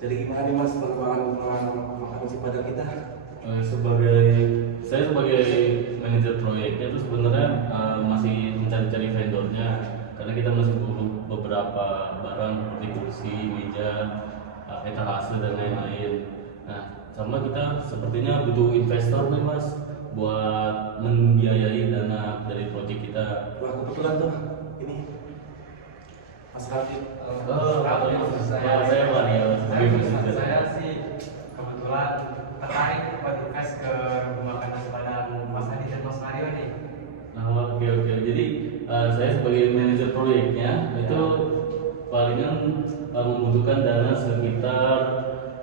Jadi gimana nih Mas perkembangan makanan nasi Padang kita? Saya sebagai manajer proyeknya itu sebenarnya masih mencari-cari vendornya karena kita masih butuh beberapa barang seperti kursi, meja, etalase dan lain-lain. Nah, sama kita sepertinya butuh investor nih Mas buat membiayai dana dari proyek kita. Wah kebetulan tuh ini Mas Habib. Saya Mario sebagai manajer. Saya sih kebetulan tertarik buat invest ke rumah makan nasi Padang Mas Adi dan Mas Mario nih. Oke. Jadi saya sebagai manajer proyeknya itu palingan membutuhkan dana sekitar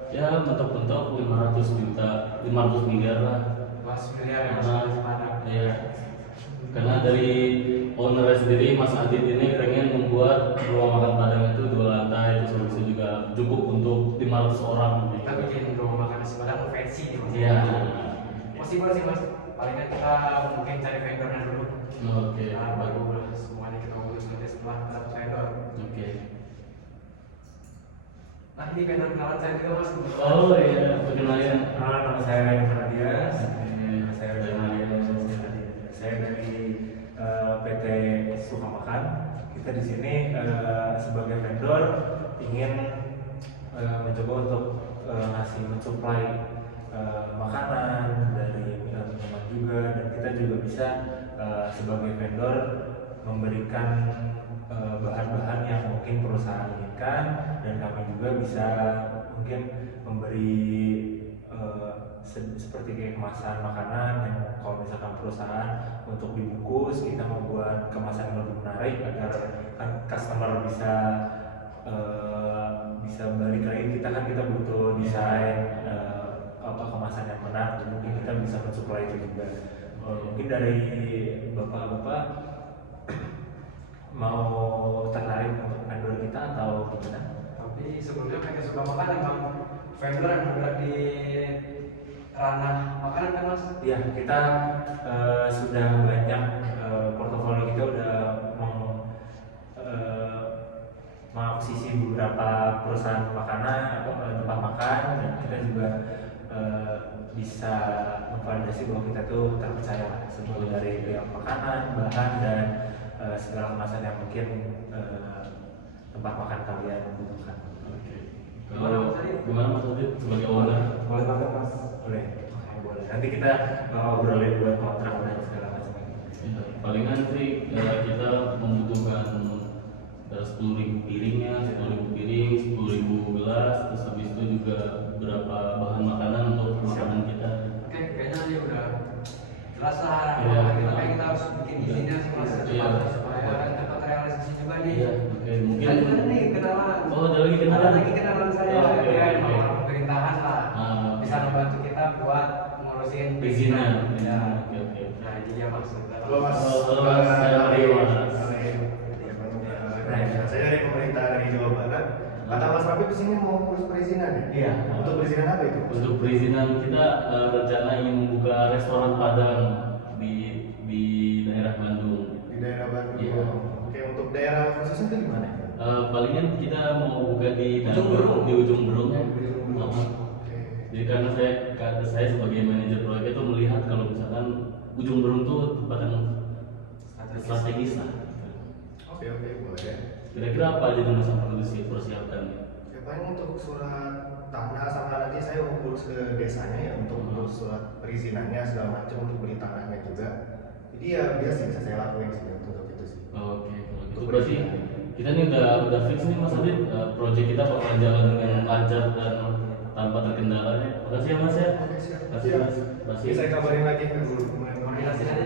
ya mentok-mentok 500 miliar lah. 500 miliar ya Mas Karena nasi Padang. ya, karena dari owner sendiri Mas Adit ini pengen membuat rumah makan Padang itu 2 lantai, terus habis itu juga cukup untuk 500 orang. Kita bikin rumah makan nasi Padang fancy nih Mas. Iya. Possible sih Mas. Palingan kita mungkin cari vendornya dulu. Oke. Nah, baru semuanya kita urus nanti setelah dapat vendor. Oke. Nah ini vendor kenalan saya juga Mas. Oh iya, perkenalkan. Nama saya Ryan Fardias. Oke. Saya dari PT Suka Makan. Kita di sini sebagai vendor ingin mencoba untuk ngasih mensuplai makanan dari minuman juga, dan kita juga bisa sebagai vendor memberikan bahan-bahan yang mungkin perusahaan inginkan, dan kami juga bisa mungkin memberi seperti kayak kemasan makanan yang kalau misalkan perusahaan untuk dibungkus, kita membuat kemasan yang lebih menarik agar kan customer bisa balik lagi. Kita butuh desain kemasan yang menarik, jadi mungkin kita bisa mensuplai itu juga. Mungkin dari bapak-bapak mau tertarik untuk vendor kita atau gimana? Tapi sebelumnya mereka suka makan emang vendor yang bergerak di ranah makanan kan Mas? Iya, kita sudah banyak portofolio kita udah mengakuisisi beberapa perusahaan makanan atau tempat makan, dan kita juga bisa memvalidasi bahwa kita tuh terpercaya lah, sebagai dari pihak makanan, bahan, dan segala kemasan yang mungkin tempat makan kalian butuhkan. Gimana Mas Adit sebagai owner? Boleh banget Mas. Boleh. Nanti kita obrolin buat kontrak dan segala macam. Ya, palingan sih kita membutuhkan 10.000 piringnya, 10.000 piring, 10.000 gelas, terus habis itu juga beberapa bahan makanan untuk makanan kita. Oke, kayaknya dia udah jelas lah. Iya. Kita harus bikin izinnya sih Mas, Iya. supaya cepat realisasi juga nih. Iya, oke, mungkin. Dan ada nih kenalan. Oh, ada lagi kenalan? Ada lagi kenalan saya. Oke, Dia oke. emang orang pemerintahan lah. Bisa membantu kita buat ngurusin Perizinan. Ya. Oke. Nah, ini dia maksud. Halo Mas. Halo, Mas. Saya Mario, Mas. Saya dari pemerintah dari Jawa Barat. Kata Mas Rafi kesini mau ngurus perizinan ya? Iya. Untuk perizinan apa itu? Untuk perizinan kita rencana ingin membuka restoran Padang di daerah Bandung. Di daerah Bandung. Iya. Oke, untuk daerah khususnya itu di mana? Palingan kita mau buka di Ujung Berung. di ujung Berung. Oke. Jadi karena saya sebagai manajer proyek itu melihat kalau misalkan ujung Berung tuh tempat yang strategis lah. Oke, boleh. Kira-kira apa aja yang Mas perlu dipersiapkan? Ya paling untuk surat tanah, sama nanti saya urus ke desanya ya untuk urus surat perizinannya segala macam, untuk beli tanahnya juga. Jadi ya biasa bisa saya lakuin sih untuk itu sih. Oke, kalau gitu berarti kita nih udah fix nih Mas Adit, proyek kita bakal jalan dengan lancar dan tanpa terkendala ya. Makasih ya Mas ya. Oke, siap. Makasih Mas. Nanti saya kabarin lagi ke guru. Koordinasi aja.